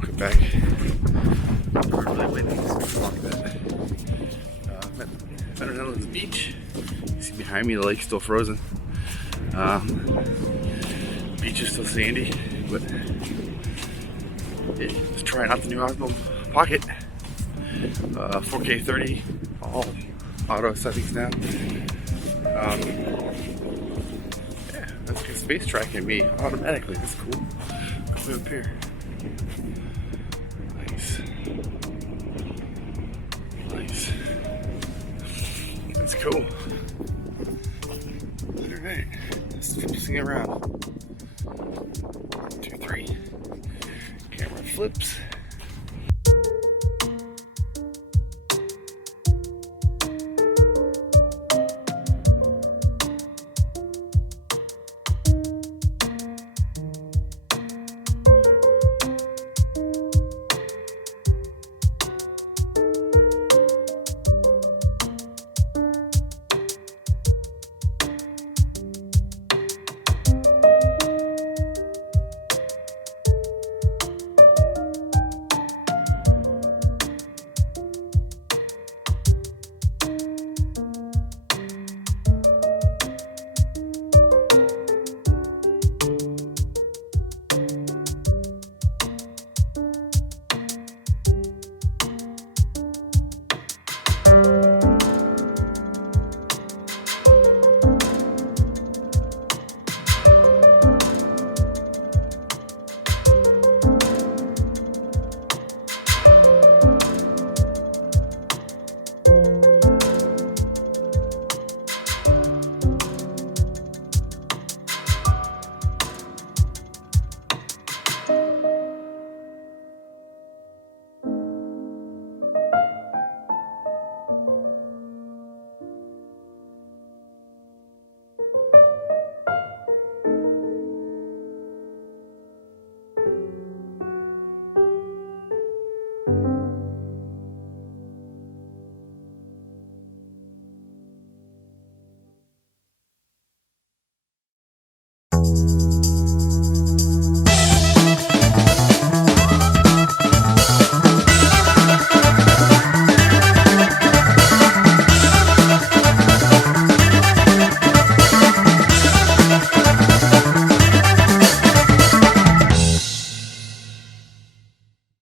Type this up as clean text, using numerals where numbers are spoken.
Pocket back. I'm really waiting for this Pocket back. I'm at Headlands Beach. You see behind me the lake's still frozen. Beach is still sandy, but just trying out the new Osmo Pocket. 4K 30, all auto settings now. Yeah, that's good space tracking me automatically. That's cool. Go up here. Nice. Nice. That's cool. Alright, just flipping around. 1, 2, 3. Camera flips.